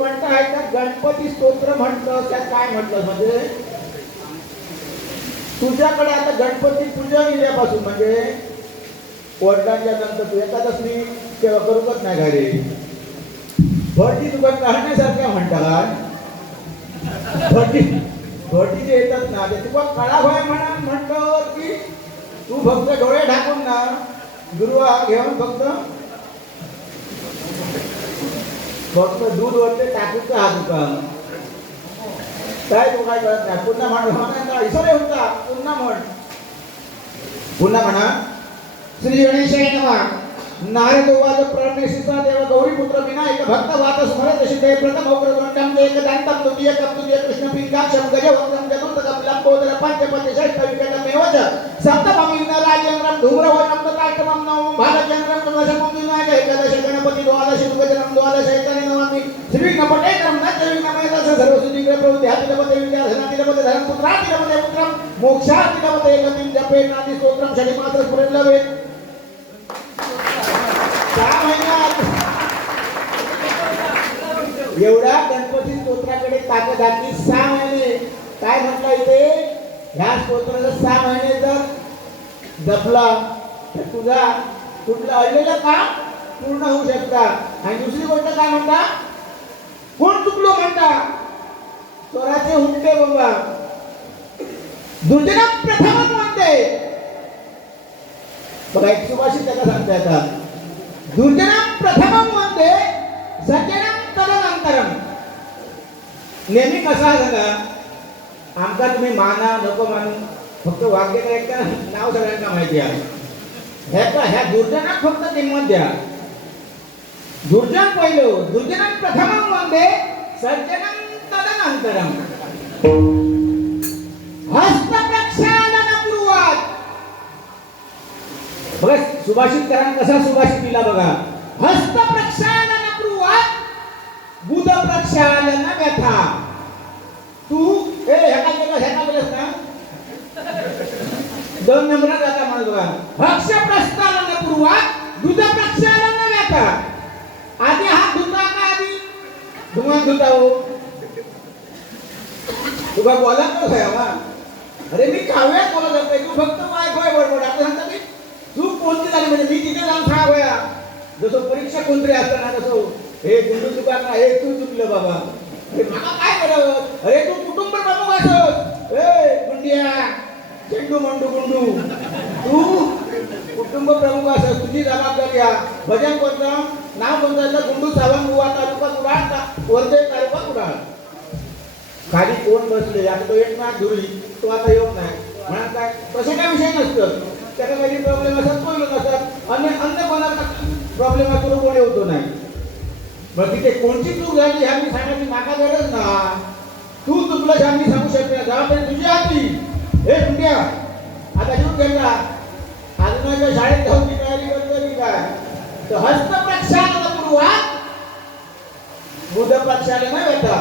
म्हणताय का गणपती स्तोत्र म्हणतं त्यात काय म्हटलं म्हणजे? तुझ्याकडे आता गणपती पूजन येण्यापासून म्हणजे वडिलांच्या नंतर तू एकादशी तेव्हा करूकच नाही घरी भरती तुका काढण्यासारख्या म्हणतात भरती भरती जे येतात ना ते तुका कळा भय म्हणा म्हणतो की तू फक्त डोळे ढाकून ना दुर्वा घेऊन फक्त फक्त दूध वरते टाकूच हा तुका काय तू काय कळत नाही पुन्हा म्हण म्हणा इसरे होता पुन्हा म्हण. पुन्हा म्हणा. श्री गणेशाय नमः. नारद उवाच प्रणेशिता देव गौरी पुत्र विना एक भक्त वात स्मरत शिते प्रथम अवग्र औग्रदण्डं एक दन्तं द्वितीय कप्तुतीय कृष्ण पिंगाक्षं गजवक्त्रं चतुर्थकं लंबोदर पञ्चपति षष्ठ विकटमेव च सप्तमं राजेन्द्रं विद्याधनातिलपते धनपुत्रातिलपते पुत्रं मोक्षातिलपते गतिं जपेत् नाति स्तोत्रं शनिमात्र स्फुरल्लवेत् सहा महिन्यात एवढ्या गणपती स्तोत्राकडे ताकद घातली सहा महिने. काय म्हटलं इथे? ह्या स्तोत्राचा सहा महिने जर जपला तर तुझा कुठलं अडलेलं काम पूर्ण होऊ शकता. आणि दुसरी गोष्ट काय म्हणता? कोण चुकलो म्हणता? स्वराचे हुंटे बाबा. दुर्जना प्रथम म्हणते बघा एक सुभाषित त्याला सांगता येतात दुर्जना प्रथम म्हणते सज्जनम तदनंतरम. नेहमी कसा झाला आमचा तुम्ही माना नको मानू फक्त वाक्य का नाव सगळ्यांना माहिती आहे. ह्याचा ह्या दुर्जनात फक्त किंमत द्या. दुर्जन पहिलं दुर्जनम प्रथम म्हणते सज्जनम तदनंतरम हस्तप्रक्षालन पूर्वात बघा सुभाषितकरांनी कसा सुभाषित दिला बघा हस्त प्रक्षालन पूर्वात बुध प्रक्षालन व्यथा तू ए ह्याका केलं ह्याका केलंस ना दोन नंबरात जाता म्हणत बघा हक्ष प्रस्थालन पूर्वात बुध प्रक्षालन व्यथा आधी हात धुता का आधी धुवून धुता हो तुका बोला तर वा अरे मी काव्यात बोलत होते तू फक्त वायफाय बडबड आता सांगता की चूक कोणती झाली म्हणजे मी तिथे जाऊन खा वया. जसं परीक्षा कोणतरी असताना जसं हे गुंडू ना हे तू चुकलं बाबा. हे मला काय करावं अरे तू कुटुंब प्रमुख असत ए गुंडिया चेंडू मंडू गुंडू. तू कुटुंब प्रमुख असत तुझी जबाबदारी हा. भजन कोणतं? नाव कोणतं? गुंडू सावंत बुवा तालुका कुडाळ वर्धे तालुका कुडाळ खाली कोण बसले? आता तो येत नाही धुरी तो आता येत नाही म्हणा काय? तसं काय विषय नसतं. त्याला काही प्रॉब्लेम असतात कोण येत असतात अन्य अन्य कोणाचा प्रॉब्लेम असतो कोण होतो नाही. मग तिथे कोणची चूक झाली ह्या मी सांगायची माका गरज ना तू चुकलं ह्या मी सांगू शकते जबाबदारी तुझी आपली. हे कुठ्या आता येऊन गेला अजून शाळेत जाऊन ती तयारी करतो की काय? तर हस्त प्रक्षालन पूर्वात बुध प्रक्षालन येता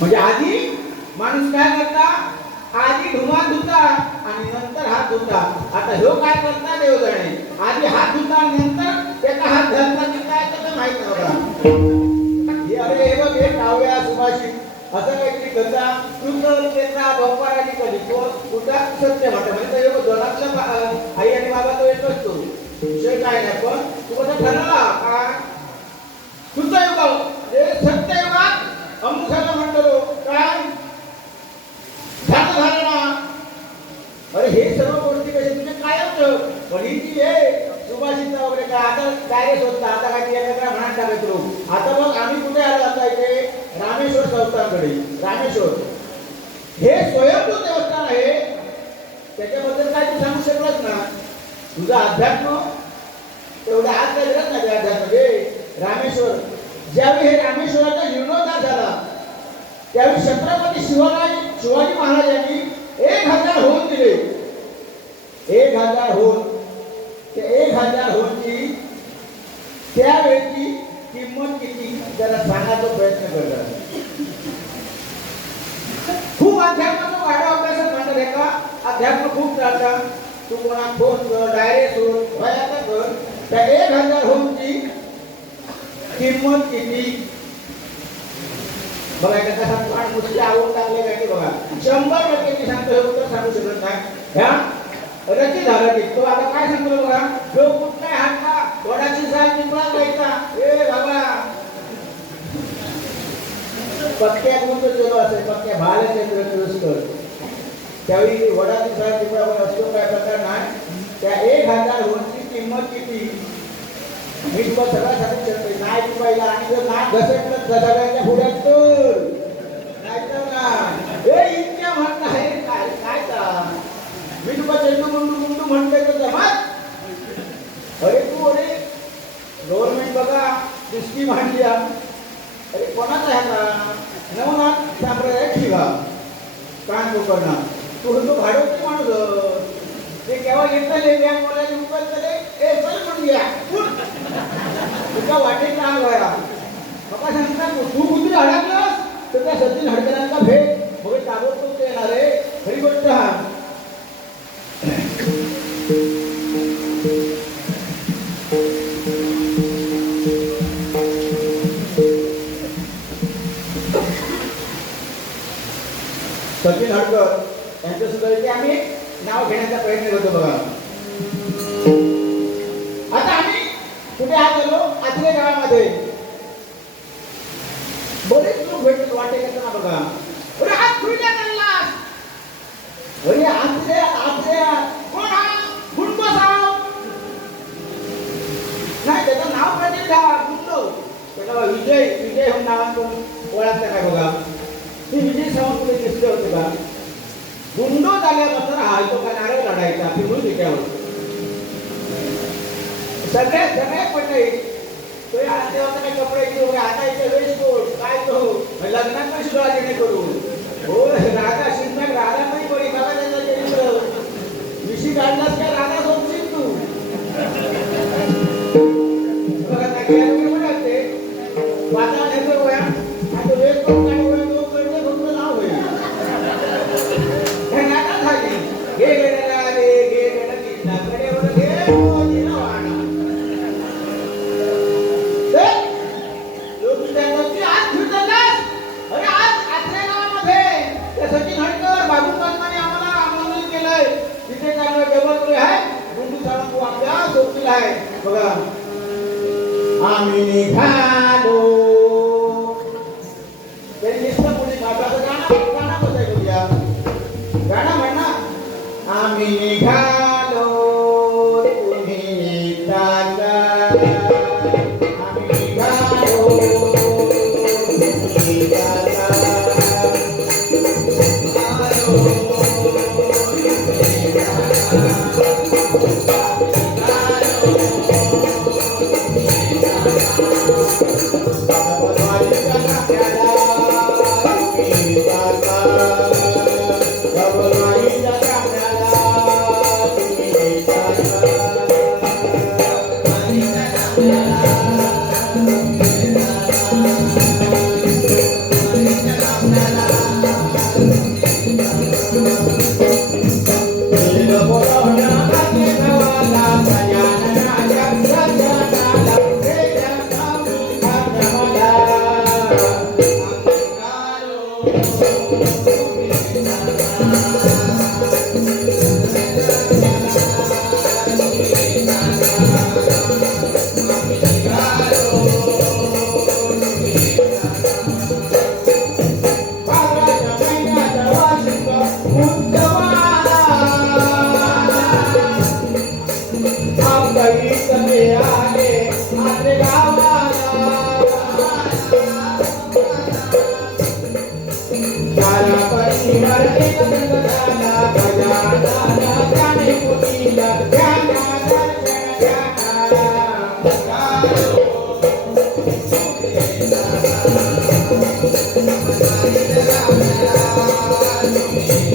म्हणजे आधी माणूस काय करता? आधी धुमा धुता आणि नंतर हात धुता. आता ह्यो काय करता देव जाणे आधी हात धुता आणि नंतर त्याचा हात धरता की काय तर माहीत नव्हता. हे अरे हे बघ हे काव्या सुभाषित असं काहीतरी कथा. कृतज्ञता बप्पाराची कधी? म्हणजे तो कुठला सत्य म्हणतो म्हणजे हे एक दोनातलं आई आणि बाबा तो येतोच तो. विषय काय नाही पण तू कसं ठरला? का तुझा युग म्हणजे सत्य युगात अमुखाला काय? झालं झालं ना? अरे हे सर्व गोष्टी कसे? तुझे काय होतं? पण ही जी आहे सुभाषित वगैरे काय? आता डायरेक्ट होता आता काय ती एखाद्या म्हणा टाकायचं लोक आता मग आम्ही कुठे आलो आता इथे रामेश्वर संस्थानकडे. रामेश्वर. हे स्वयंभू देवस्थान आहे. त्याच्याबद्दल काय तू सांगू शकलास ना? तुझा अध्यात्म तेवढा हात काय झालं नाही त्या अध्यात्म हे रामेश्वर. ज्यावेळी हे रामेश्वराचा जीर्णोद्धार झाला त्यावेळी छत्रपती शिवाजी शिवाजी महाराजांनी एक हजार होऊन दिले. एक हजार होऊन एक हजार होऊनची त्यावेळेची किंमत किती? त्याला सांगायचा प्रयत्न करतात खूप अध्यात्माचा वाढा अभ्यासात म्हणतात आहे का? अध्यात्म खूप चालतात तू कोणा फोन कर डायरेक्ट कर. त्या एक हजार होऊनची किंमत किती? बघा एका कसा प्राण मुसली आवड टाकले काय ते बघा. शंभर टक्के मी सांगतो हे उत्तर सांगू शकत नाही. ह्या रचित झालं ते. तो आता काय सांगतो बघा? जो कुठलाय हातला वडाची साल पिंपळा जायचा ए बाबा. पक्क्या कोणतं गेलो असेल पक्क्या भाल्याचे पुरस्कर त्यावेळी वडाची साल पिंपळा असतो काय प्रकार नाही. त्या एक हजार होनची किंमत किती? मी तुला सगळं सांगितलं नाही तू पिपायला आणि जर नाक घसरलं तर सगळ्यांच्या पुढ्यात तर नाहीतर ना ए इतक्या म्हणणं आहे काय काय का मी तुला चेंडू गुंडू गुंडू म्हणतोय तर जमात अरे तू अरे गव्हर्नमेंट बघा दृष्टी मांडली अरे कोणाचा आहे ना? नवनाथ संप्रदाय काय कान करणार तू तो भाडवते माणूस. ते केव्हा घेतले त्या मला उकलतले ए चल म्हणून घ्या उठ. तुका वाटेत राहा व्हायला मका सांगता तू कुत्री अडकलास? तर त्या सचिन हडकरांचा भेट. मग ताबडतोब ते येणार आहे. खरी गोष्ट हा. नाव घेण्याचा प्रयत्न करतो बघा आता आम्ही कुठे आत गेलो आजले गावामध्ये बरेच लोक भेटत वाटे करताना बघा अरे हात खुईला चाललास अरे आजले आजले कोण हा गुंडो साव नाही त्याचं नाव प्रतीक घ्या गुंडो त्याला विजय विजय म्हणून नावातून ओळखता काय बघा ती विजय सावंत कुठे दिसले होते का गुंडो झाल्यापासून हा तो का नारळ लढायचा फिरून विट्यावर सगळ्या सगळ्या मंडळी तो या देवाचा काही कपडे घेऊन आता इथे वेश कोट काय तो लग्नात पण सुद्धा जेणे आम्ही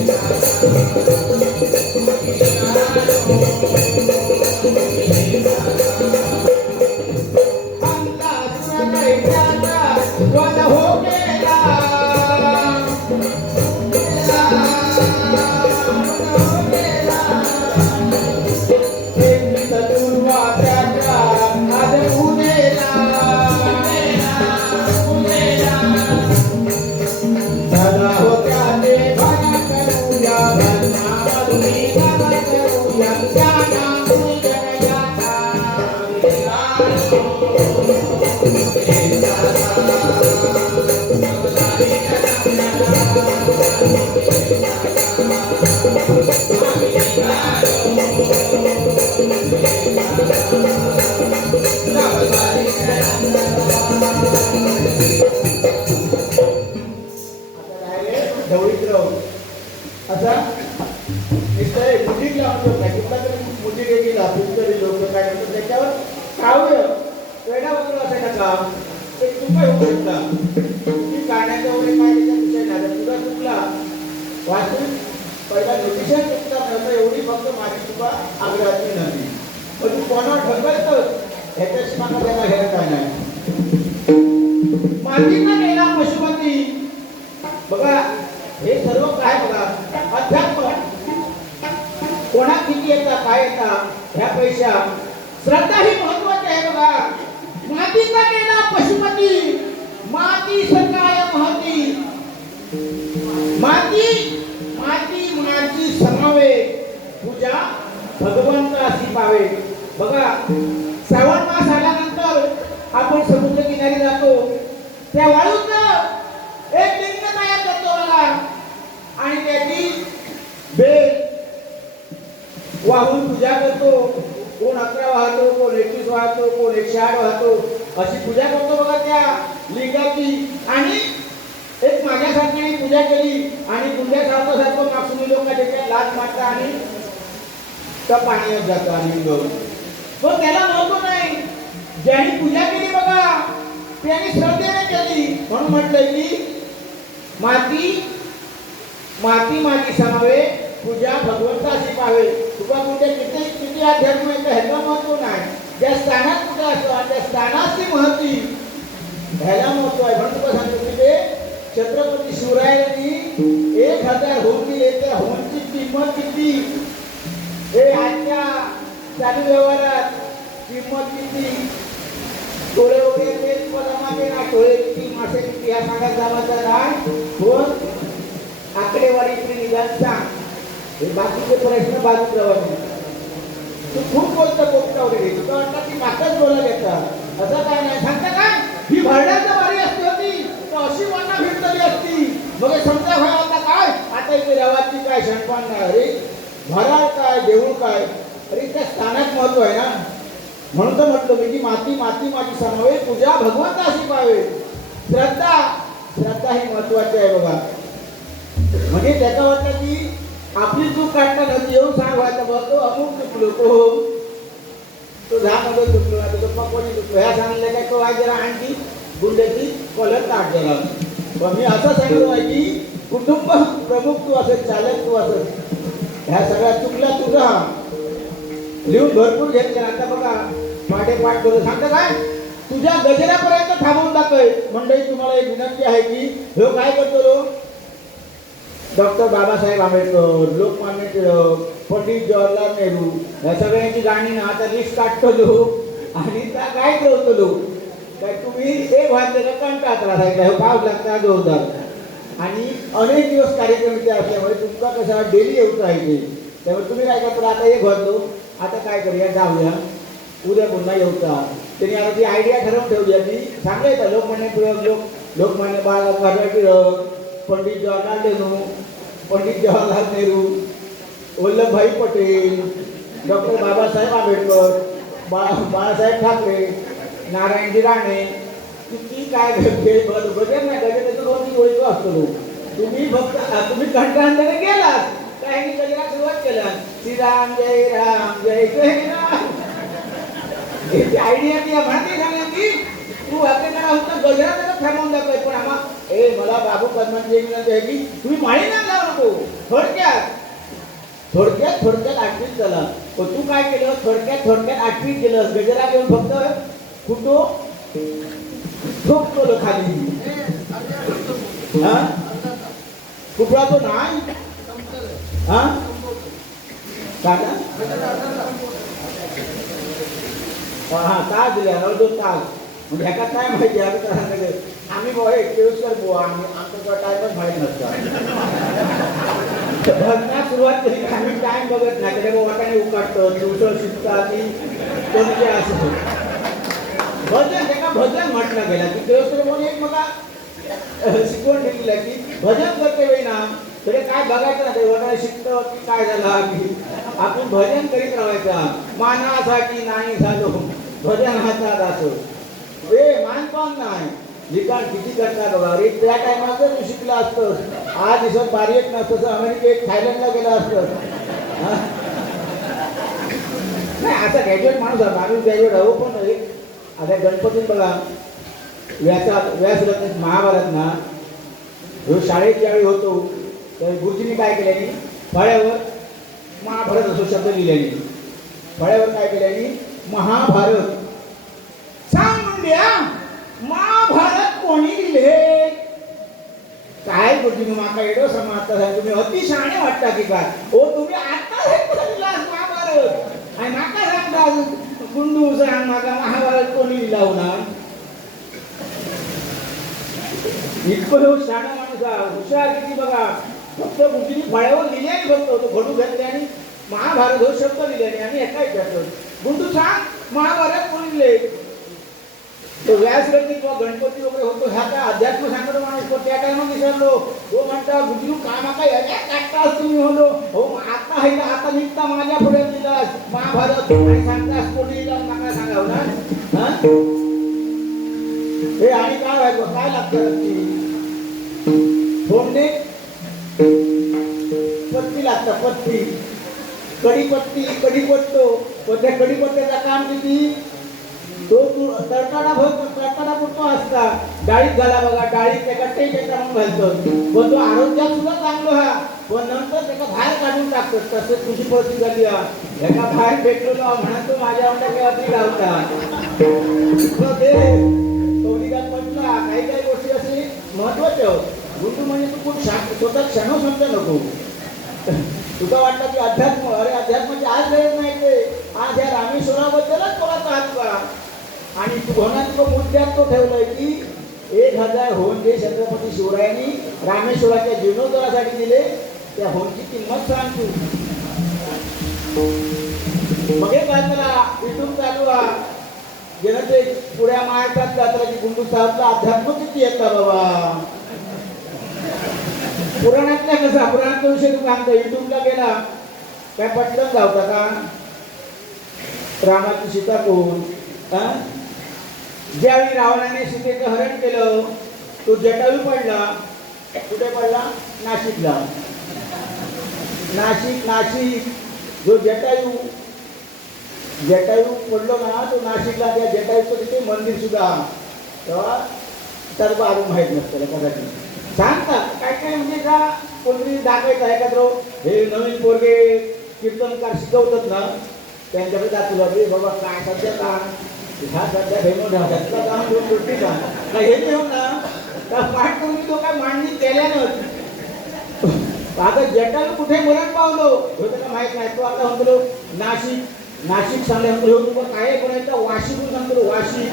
Yeah, yeah. बघा श्रावण मास आल्यानंतर आपण समुद्र किनारी जातो त्या वाळूत एक लिंग तयार करतो बघा आणि त्याची बेल वाहून पूजा करतो कोण अकरा वाहतो कोण एकवीस वाहतो कोण एकशे आठ वाहतो अशी पूजा करतो बघा त्या लिंगाची आणि एक माझ्यासारख्याने पूजा केली आणि गुंड्यासारखं सारखं मागसून लोक त्याच्या लाच मारता आणि त्या पाण्यात जातो आणि गळून पण त्याला महत्त्व नाही ज्यांनी पूजा केली बघा त्यांनी श्रद्धेने केली म्हणून म्हटलंय की माती माती माती समावे पूजा भगवंताशी पावे तुका कुठे किती किती अध्यात्म आहे ह्याला महत्त्व नाही ज्या स्थानात कुठे असतो ती महती. घ्यायला महत्त्व आहे. म्हणून तुला सांगतो की ते छत्रपती शिवरायांनी एक हजार होऊन दिले त्या होऊनची किंमत किती? हे आजच्या चालू व्यवहारात किंमत किती? टोळे वगैरे ते पदामागे ना टोळे किती मासे किती ह्या सांगायला जावायचा राग. होत आकडेवारी निदान सांग. हे बाकीचे प्रश्न बाजूला तू खूप बोलतो पोपटावर वगैरे तुला वाटतं की मागच बोलायला येतात असं काय नाही सांगता काय? ही भरण्याचं बारी असती होती. तर अशी वाटा भेटतली असती. मग समजा भाई आता काय? आता इथे रवाची काय शणपान नाही. अरे भराळ काय देऊळ काय? अरे त्या स्थानात महत्त्व आहे ना. म्हणून तर म्हटलं मी की माती माती माझी समावे पूजा भगवंता अशी पावे. श्रद्धा श्रद्धा ही महत्वाची आहे बघा. म्हणजे त्याचा वाटतं की आपली चूक काढता नव्हती येऊन सांग व्हायचं बघतो अमुक चुकलो तो तो दहा मध्ये चुकलो आता तो पप्पानी दुखलो ह्या सांगितलं काय तो आहे जरा आणखी गुंड्याची कॉलर काढ जरा. पण मी असं सांगितलं आहे की कुटुंब प्रमुख तू असेल चालक तू असेल ह्या सगळ्या चुकल्या तुझा लिहून भरपूर घेतले आता बघा पाठे पाठ करून सांगता काय? तुझ्या गजऱ्यापर्यंत थांबवून दाखव. मंडळी तुम्हाला एक विनंती आहे की ह्यो काय करतो डॉक्टर बाबासाहेब आंबेडकर लोकमान्य टिळक पंडित जवाहरलाल नेहरू या सगळ्यांची गाणी ना आता लिस्ट काढतो आणि त्या काय करतो काय तुम्ही एक वाजलेला कंटाळत राहायचा हे पाव लागता जोरदार. आणि अनेक दिवस कार्यक्रम इथे असल्यामुळे तुमचा कसा डेली येऊ राहायचे त्यामुळे तुम्ही काय करता? आता एक वाजलो आता काय करूया? जाऊया. उद्या पुन्हा येऊता त्यांनी आता ती आयडिया ठरवून ठेवली आहे ती सांगायचं. लोकमान्य टिळक लोक लोकमान्य बाळ टिळक पंडित जवाहरलाल नेहरू पंडित जवाहरलाल नेहरू वल्लभभाई पटेल डॉक्टर बाबासाहेब आंबेडकर बा बाळासाहेब ठाकरे नारायणजी राणे किती काय घडते बघेल नाही गजे त्याचं दोन तीन असतो तुम्ही फक्त तुम्ही कंटाळल्याने गेलात. काय गजरा सुरुवात केला श्रीराम जय राम जय जय राम याची आयडिया ती म्हणते सांगितली तू आता करा गजरा त्याला थांबवून दाखवाय पण आम्हा ए मला बाबू पद्मांची विनंती आहे की तुम्ही माळी ना लावू नको. थोडक्यात. थोडक्यात थोडक्यात आठवीत झाला. पण तू काय केलं? थोडक्यात थोडक्यात आठवीत केलं गजरा घेऊन फक्त कुठो? झोपतो खाली. हा? कुठला तो नाही हा? काय हा ताज दिल्या दोन ताज. म्हणजे ह्याका काय माहिती? आम्ही तर सांगायचं आम्ही बुवा एक दिवसकर बुवा आम्ही आमचं टायमच माहीत नसतो. भजनात सुरुवात केली की आम्ही टाइम बघत नाही. त्याच्या काही उकाटतं दिवस शिकतात की कोणते असं भजन एका भजन म्हटलं गेलं की देवस्तर म्हणून एक मला शिकवण दिलेलं आहे की भजन करते वेळी ना तरी काय बघायचं ना देवाला वगैरे शिकतं की काय झालं की आपण भजन करीत राहायचं. मानासाठी नाही झालो. भजन हातात असो. वे मानपान नाही. लिखाण किती करणार बघा अरे त्या टायमाला जर तू शिकला असतंस आज दिवसात बारीक नसतं तर अमेरिकेत थायलंडला गेला असतं. नाही आता ग्रॅज्युएट माणूस आहे माणूस ग्रॅज्युएट हवं हो, पण एक आता गणपतीत बघा. व्यासा व्यासरत्न महाभारत ना ह्यो शाळेत ज्यावेळी होतो तर गुरुजींनी काय केल्यानी फळ्यावर महाभारत असो शब्द लिहिल्याने फळ्यावर काय केल्यानी महाभारत. मुंड्या महाभारत कोणी लिहिले? काय गुरुजीने माका एडो समाजता झाला? तुम्ही अतिशहाणे वाटता की काय? हो तुम्ही आता लिहिला महाभारत. आणि माका सांगता गुंडू सांग माका महाभारत कोणी लिहिला होणार इतकं लोक शहाणा माणूस हुशार किती बघा. फक्त गुरुजींनी फळ्यावर लिहिले आणि फक्त तो घडू घातले आणि महाभारत हो शब्द लिहिले आणि एका विचारतो गुंडू सांग महाभारत कोणी लिहिले? तो किंवा गणपती वगैरे होतो ह्या काय अध्यात्म सांगतो माणूस पण त्या टायमा विसरलो. हो म्हणता गुजरू कामा काय याच्या काटताच तुम्ही होलो हो आता हे आता निघता माझ्या पुढे दिलास महाभारत काय सांगतास कोणी दिला नका सांगाव हो ना? हे? आणि काय व्हायचं? काय लागतं फोडणे? पत्ती लागतं पत्ती. कढीपत्ती कढीपत्तो. पण त्या कढीपत्त्याचा काम किती? तो तू तडकाडा भरतो तडकाडा पुरतो असता. डाळीत झाला बघा डाळीत त्याचा टे त्याचा म्हणून घालतो. पण तो आरोग्यात सुद्धा चांगलो हा. पण नंतर त्याचा बाहेर काढून टाकतो. तसंच तुझी परिस्थिती झाली हा. एका बाहेर फेकलेलो म्हणा तो माझ्या आवडा किंवा ती लावता काही काही गोष्टी असे महत्त्वाच्या आहेत. गुंडू म्हणजे तू खूप शांत स्वतः क्षण समजा नको. तुला वाटतं की अध्यात्म अरे अध्यात्माची आज गरज नाही ते. आज या रामेश्वराबद्दलच बोलायचा आणि तू तो मुद्द्यात तो ठेवलाय की एक हजार होऊन जे छत्रपती शिवरायांनी रामेश्वराच्या जीर्णोद्धारासाठी दिले. त्या होनची किंमत सांग तू मग हे युट्यूब चालू हा जनते ते पुऱ्या महाराष्ट्रात जात्रा की गुंडू साहेबला अध्यात्म किती येतात बाबा? पुराणातल्या कसा? पुराणाचा विषय तू सांगतो युट्यूबला गेला? काय पटलं जावता का? रामाची सीता कोण? हा? ज्यावेळी रावणाने सीतेचं हरण केलं तो जटायू पडला. कुठे पडला? नाशिकला. नाशिक नाशिक जो जटायू जटायू पडलो ना तो नाशिकला त्या जटायूचं तिथे मंदिर सुद्धा. तेव्हा सर्व अजून माहीत नसतं कदाचित. सांगतात. काय काय म्हणजे का कोणतरी दाखवायचं आहे का तो? हे नवीन पोरगे कीर्तनकार शिकवतात ना त्यांच्याकडे जातो बाबा काय सध्या का ह्या सध्या काम दोन गोष्टी का हे घेऊन ना का पाठ करून तो काय मांडणी केल्यानं आता जटाल कुठे मरण पावलो हे त्याला माहीत नाही तो आता म्हणतो नाशिक नाशिक सांगले म्हणतो तुला काय करायचं वाशिकून सांगतो वाशी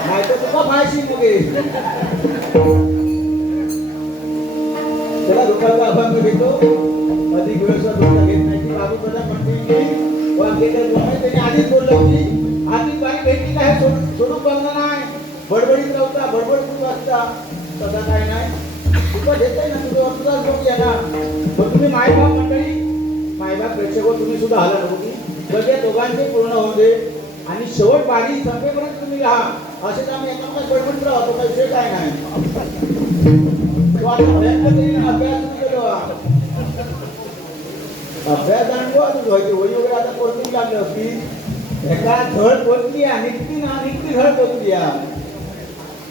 नाही तर तुला फायशी मुगे त्याला दुखाचा अभंग घेतो. अधिक वेळ दुसरा घेत नाही. बाबू प्रधान म्हणते त्याने आधीच बोललो की आधी बाई भेटली काय सोड- सोडून बंद नाही. बडबडीत राहता बडबड कुठं वाजता तसा काय नाही. तुका देताय ना तुझं तुझाच बघूया ना पण तुम्ही मायबाप मंडळी मायबाप प्रेक्षक हो, तुम्ही सुद्धा आला नको की सगळे दोघांचे पूर्ण होऊ दे. आणि शेवट बारी संपेपर्यंत तुम्ही राहा. असे तर आम्ही एकामेकात बडबडत राहतो काही विषय काय नाही. तो आता प्रयत्न करीन अभ्यास केलो अभ्यास आणलो आता व्हायचे वही वगैरे आता कोणती लागलं की एका धड कोणती आहे निघती ना निघती धड कोणती आहे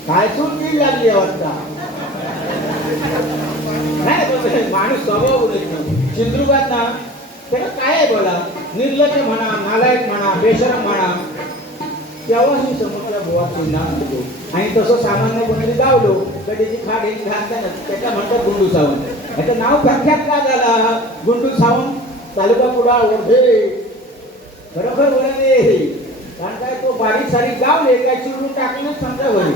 काय चूक लागली अवस्था। वाटता नाही माणूस स्वभाव बोलत चिंद्रुगात ना त्याला काय बोला? निर्लज्ज म्हणा नालायक म्हणा बेशरम म्हणा तेव्हाही समोरच्या बोवाचं नाव होतो आणि तसं सामान्यपणे गावलो तर त्याची खाट हे घालताना त्याच्या म्हणतात गुंडू सावंत. याचं नाव प्रख्यात का झाला? गुंडू सावंत? तालुका कुडाळ ओढे खरोखर बोलायले कारण काय तो बारीक सारीक गावले काय चिरून टाकलं समजा घरी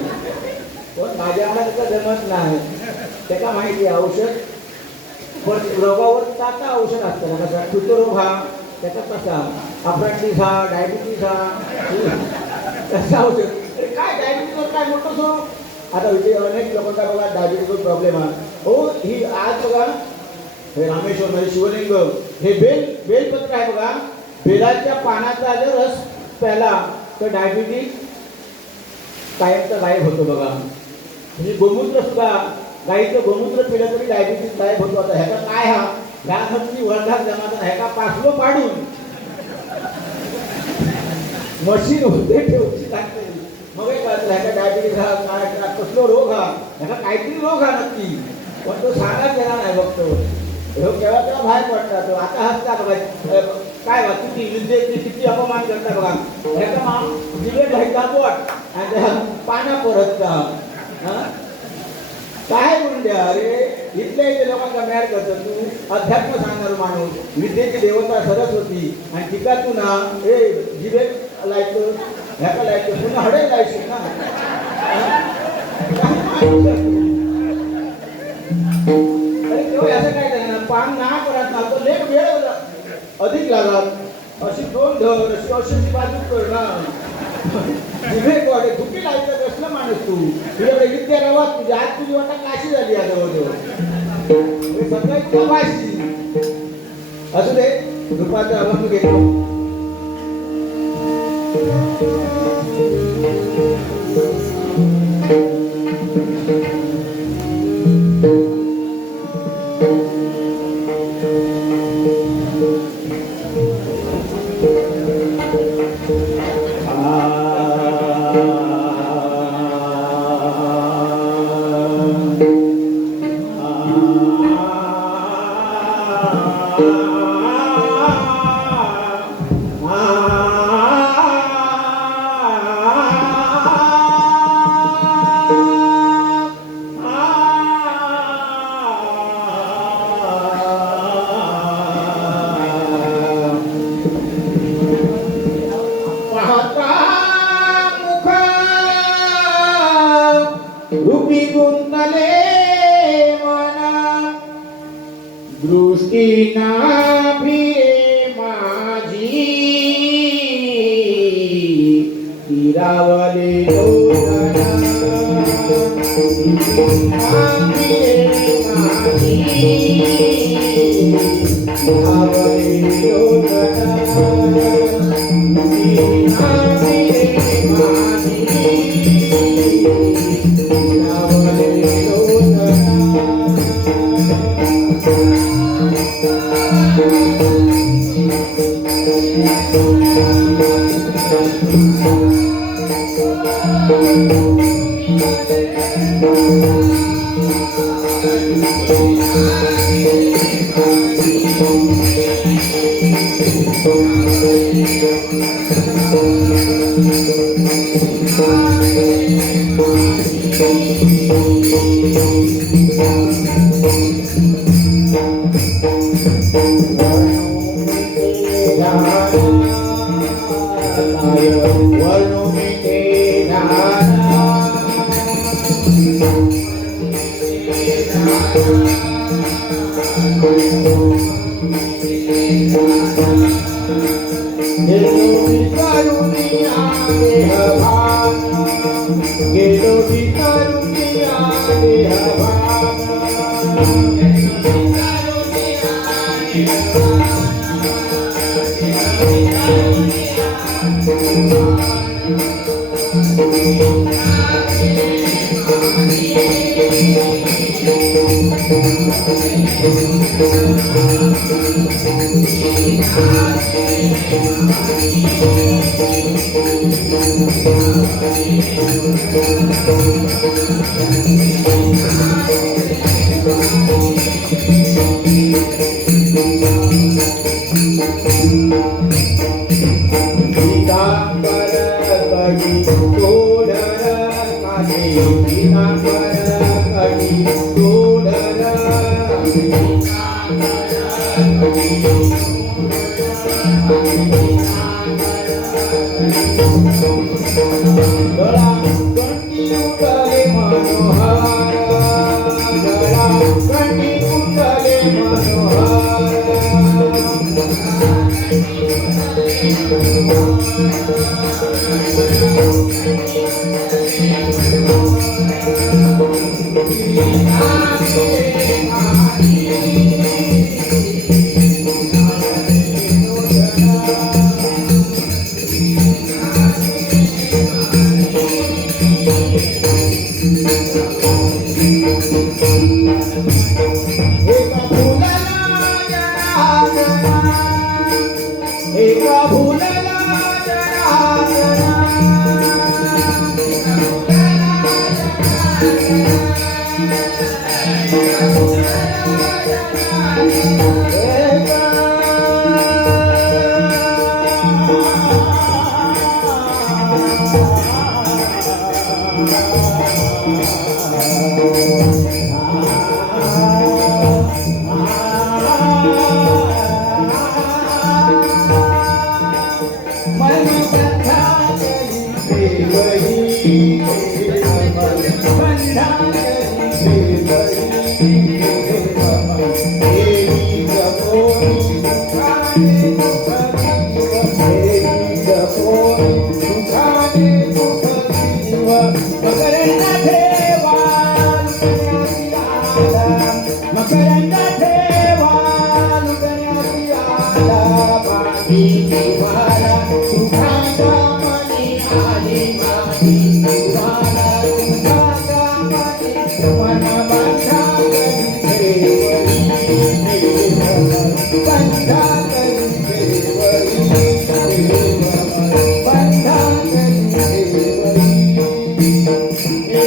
पण माझ्या मला त्याचा जमत नाही. त्याला माहिती आहे औषध. पण रोगावर ताता औषध असतं. ना कसा रोग हा त्याचा कसा अपराटीस हा डायबिटीस हा कसा औषध. अरे काय डायबिटीसवर काय मोठं सो आता इथे अनेक लोकांचा बघा डायबिटीसवर प्रॉब्लेम आहे. हो ही आज बघा हे रामेश्वर म्हणजे शिवलिंग. हे बेल बेलपत्र आहे बघा. बेलाच्या पानाचा जर रस प्याला तर डायबिटीस कायमचा गायब होतो बघा. म्हणजे गोमूत्र सुद्धा गाईचं गोमूत्र पिलं तरी डायबिटीस गायब होतो. आता ह्याचा काय हा? ह्यासाठी वर्धात जमाचा ह्याचा पासलो पाडून. मशीन होते ठेवची लागते मग एक ह्याचा डायबिटीज हा काय कसलो रोग हा? ह्याचा काहीतरी रोग हा नक्की. पण तो सांगाच येणार नाही बघतो ह्यो केव्हा केव्हा बाहेर पडतात. आता हसतात काय बा किती विद्येची किती अपमान करता बघा. ह्याचा माम दिवे ढायचा पोट आणि त्या पाण्या परतता काय म्हणल्या अरे इथल्या इथे लोकांना मॅड करतो तू. अध्यात्म सांगणार माणूस. विद्येची देवता सरस्वती आणि तिका तू ना हे जिभे लायतो ह्याका लायतो पुन्हा हडे लायशील ना. वेळ अधिक लागत अशी दोन धर अशी अशी बाजू करणार. जिभे कोडे दुखी लायचं कसलं माणूस तू. तुझ्याकडे विद्या रवात तुझी आज तुझी वाटा काशी झाली या जवळजवळ. सगळं कमाशी असू दे दुपारचा अभंग घेतो Hallelujah. गेलो एका